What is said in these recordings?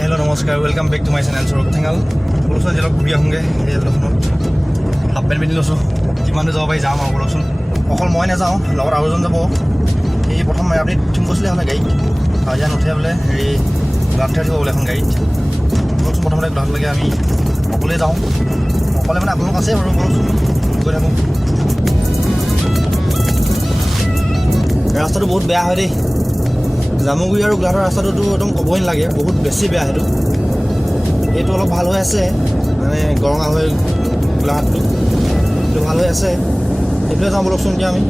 হাই hello' নমস্কাৰ welcome back to my channel Sourav Thengal বলকচোন জেলত ঘূৰি আহোঁগৈ এই জেলখনত হাফ পেণ্ট পিন্ধি লৈছোঁ কিমান দূৰ যাব পাৰি যাম আৰু বলকচোন অকল মই নাযাওঁ লগত আৰু এজন যাব এই প্ৰথম আপুনি থিম কৈছিলে হ'লে গাড়ীত কাজিয়া নুঠে বোলে হেৰি গোলাঘাট উঠিব বোলে এখন গাড়ীত বলকচোন প্ৰথমতে গোলাঘাটলৈকে আমি অকলে যাওঁ অকলে মানে আপোনালোক আছে বাৰু বলকচোন গৈ থাকোঁ ৰাস্তাটো বহুত বেয়া হয় দেই জামুগুৰি আৰু গোলাঘাটৰ ৰাস্তাটোতো একদম ক'বই নালাগে বহুত বেছি বেয়া সেইটো এইটো অলপ ভাল হৈ আছে মানে গৰঙা হৈ গোলাঘাটটো এইটো ভাল হৈ আছে এইটোৱে যাওঁ বলকচোন এতিয়া আমি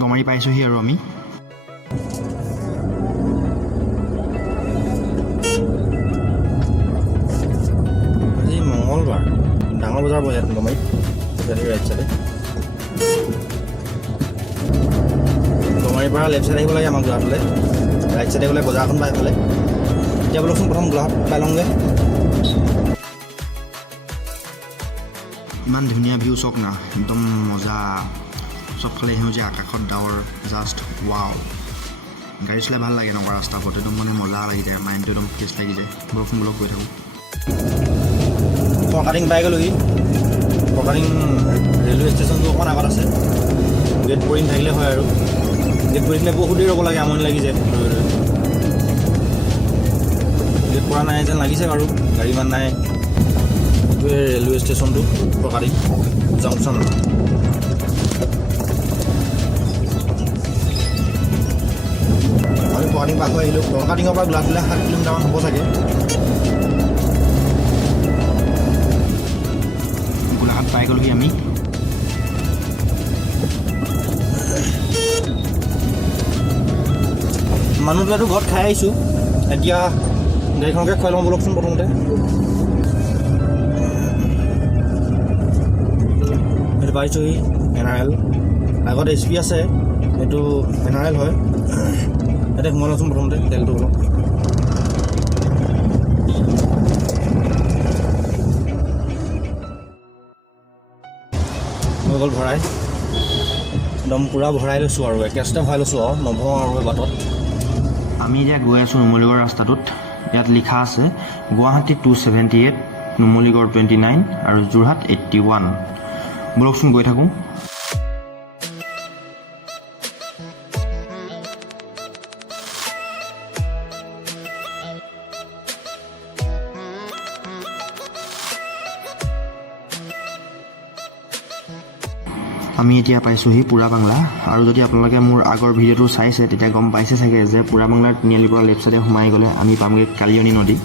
গমাৰি পাইছোঁহি আৰু আমি মঙলবাৰ ডাঙৰ বজাৰ বহে গমাৰিত ৰাইট চাইডে গমাৰিৰ পৰা লেফ্ট চাইড আহিব লাগে আমাৰ গোলাঘাটলৈ ৰাইট চাইডে গ'লে বজাৰখন পাই পেলাই এতিয়া বলকচোন প্ৰথম গোলাঘাট পাই লওঁগৈ ইমান ধুনীয়া ভিউ চাওক না একদম মজা চবফালে সেউজীয়া আকাশত ডাৱৰ জাষ্ট ৱাও গাড়ী চলাই ভাল লাগে এনেকুৱা ৰাস্তাবোৰত একদম মানে মজা লাগি যায় মাইণ্ডটো একদম ফ্ৰেছ লাগি যায় বৰষুণ বলক গৈ থাকোঁ ফৰকাটিং পাই গ'লোহি ফৰকাটিং ৰেলৱে ষ্টেচনটো অকণমান আগত আছে গেট পৰি থাকিলে হয় আৰু গেট পৰি থাকিলে বহুত দেৰি ৰ'ব লাগে আমনি লাগি যায় গেট পৰা নাই যেন লাগিছে বাৰু গাড়ী ইমান নাই এইটোৱে ৰেলৱে ষ্টেচনটো ফৰকাটিং জংচন আমি ফৰকাটিং পাৰ হৈ আহিলোঁ ফৰকাটিঙৰ পৰা গোলাঘাটলৈ 7 কিলোমিটাৰমান হ'ব চাগে গোলাঘাট পাই গ'লোহি আমি মানুহটোৱেতো ঘৰত খাই আহিছোঁ এতিয়া গাড়ীখনকে খুৱাই লওঁ বলকচোন প্ৰথমতে এইটো পাইছোঁহি NRL আগত HP আছে এইটো NRL হয় ইয়াতে সোমাই লওঁচোন প্ৰথমতে তেলটো অলপ হৈ গ'ল ভৰাই একদম পূৰা ভৰাই লৈছোঁ আৰু একেষ্টে ভৰাই লৈছোঁ আৰু নভওঁ আৰু বাটত আমি এতিয়া গৈ আছোঁ নুমলীগড় ৰাস্তাটোত ইয়াত লিখা আছে গুৱাহাটী 278 নুমলীগড় 29 আৰু যোৰহাট 81 বলকচোন গৈ থাকোঁ আমি এতিয়া পাইছোঁহি পুৰা বাংলা আৰু যদি আপোনালোকে মোৰ আগৰ ভিডিঅ'টো চাইছে তেতিয়া গম পাইছে চাগে যে পুৰা বাংলাৰ তিনিআলিৰ পৰা লেফ্ট চাইডে সোমাই গ'লে আমি পামগৈ কালিয়নী নদী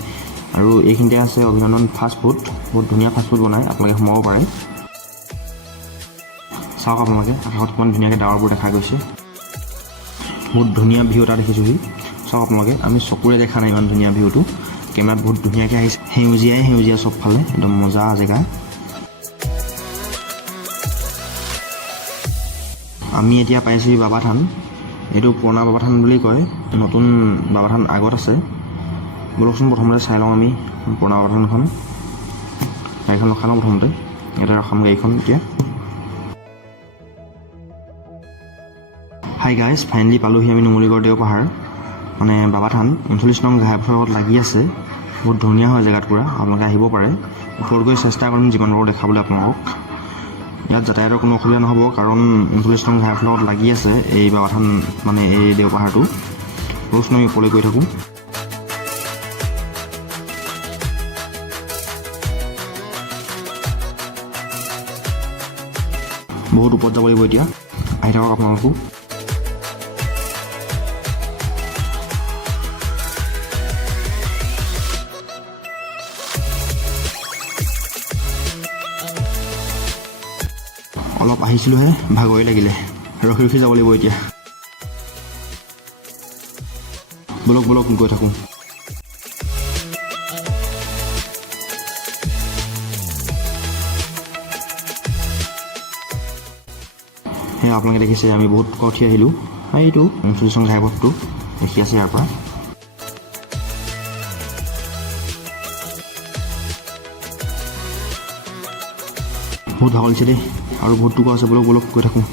আৰু এইখিনিতে আছে অভিনন্দন ফাষ্ট ফুড বহুত ধুনীয়া ফাষ্ট ফুড বনায় আপোনালোকে সোমাব পাৰে চাওক আপোনালোকে আকাশত কিমান ধুনীয়াকৈ ডাৱৰবোৰ দেখা গৈছে বহুত ধুনীয়া ভিউ এটা দেখিছোঁহি চাওক আপোনালোকে আমি চকুৰে দেখা নাই ইমান ধুনীয়া ভিউটো কেমেৰাত বহুত ধুনীয়াকৈ আহিছে সেউজীয়া চবফালে একদম মজা জেগা আমি এতিয়া পাইছোঁহি বাবা থান এইটো পুৰণা বাবা থান বুলি কয় নতুন বাবা থান আগত আছে বলকচোন প্ৰথমতে চাই লওঁ আমি পুৰণা বাবা থানখন গাড়ীখন ৰখাই লওঁ প্ৰথমতে ইয়াতে ৰখাম গাড়ীখন এতিয়া হাই গাইজ ফাইনেলি পালোঁহি আমি নুমলীগড় দেওপাহাৰ মানে বাবা থান 39 নং ঘাইপথৰ লগত লাগি আছে বহুত ধুনীয়া হয় জেগাত পূৰা আপোনালোকে আহিব পাৰে ওপৰত গৈ চেষ্টা কৰিম যিমান পাৰোঁ দেখাবলৈ আপোনালোকক ইয়াত যাতায়াতৰ কোনো অসুবিধা নহ'ব কাৰণ 39 নং ঘাইপথৰ লগত লাগি আছে এই বাবা থান মানে এই দেওপাহাৰটো বলকচোন আমি ওপৰলৈ গৈ থাকোঁ বহুত ওপৰত যাব লাগিব এতিয়া আহি থাকক আপোনালোকো অলপ আহিছিলোঁহে ভাগৰি লাগিলে ৰখি যাব লাগিব এতিয়া বলক গৈ থাকোঁ সেয়া আপোনালোকে দেখিছে আমি বহুত উঠি আহিলোঁ এইটো 39 নং ঘাইপথটো দেখি আছে ইয়াৰ পৰা বহুত ভাগৰ লাগিছে দেই আৰু বহুত টুকুৰা আছে বলক বলক গৈ থাকোঁ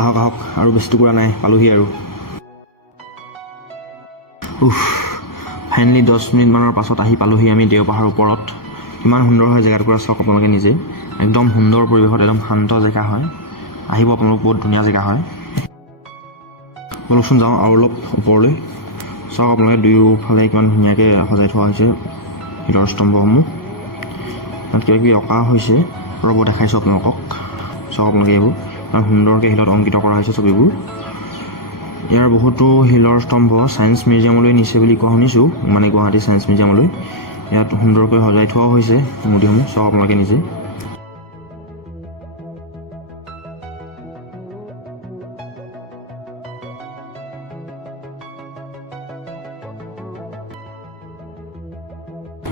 আহক আহক আৰু বেছি টুকুৰা নাই পালোহি আৰু ফাইনেলি 10 মিনিটমানৰ পাছত আহি পালোহি আমি দেওপাহাৰ ওপৰত কিমান সুন্দৰ হয় জেগাটুকুৰা চাওক আপোনালোকে নিজে একদম সুন্দৰ পৰিৱেশত একদম শান্ত জেগা হয় আহিব আপোনালোক বহুত ধুনীয়া জেগা হয় বলকচোন যাওঁ আৰু অলপ ওপৰলৈ চাওক আপোনালোকে দুয়োফালে কিমান ধুনীয়াকৈ সজাই থোৱা হৈছে শিলৰ স্তম্ভসমূহ তাত কিবা কিবি অঁকা হৈছে ৰ'ব দেখাইছোঁ আপোনালোকক চাওক আপোনালোকে এইবোৰ ইমান সুন্দৰকৈ শিলত অংকিত কৰা হৈছে ছবিবোৰ ইয়াৰ বহুতো শিলৰ স্তম্ভ ছায়েন্স মিউজিয়ামলৈ নিছে বুলি কোৱা শুনিছোঁ মানে গুৱাহাটী ছায়েন্স মিউজিয়ামলৈ ইয়াত সুন্দৰকৈ সজাই থোৱাও হৈছে মূৰ্তিসমূহ চাওক আপোনালোকে নিজে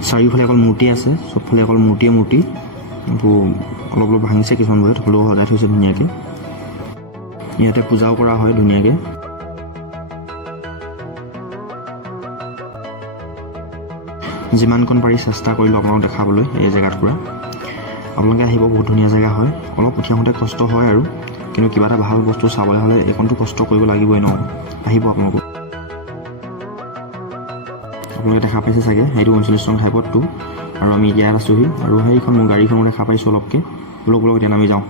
চাৰিওফালে অকল মূৰ্তি আছে চবফালে অকল মূৰ্তিয়ে মূৰ্তি এইবোৰ অলপ অলপ ভাঙিছে কিছুমানবোৰে হ'লেও সজাই থৈছে ধুনীয়াকৈ ইয়াতে পূজাও কৰা হয় ধুনীয়াকৈ যিমানকণ পাৰি চেষ্টা কৰিলোঁ আপোনালোকক দেখাবলৈ এই জেগাটুকুৰা আপোনালোকে আহিব বহুত ধুনীয়া জেগা হয় অলপ উঠি আহোঁতে কষ্ট হয় আৰু কিন্তু কিবা এটা ভাল বস্তু চাবলৈ হ'লে এইকণটো কষ্ট কৰিব লাগিবই ন আহিব আপোনালোকক আপোনালোকে দেখা পাইছে চাগে সেইটো 39 নং ঘাইপথটো আৰু আমি ইয়াত আছোঁহি আৰু সেইখন মোৰ গাড়ীখনো দেখা পাইছোঁ অলপকৈ বলক বলক এতিয়া নামি যাওঁ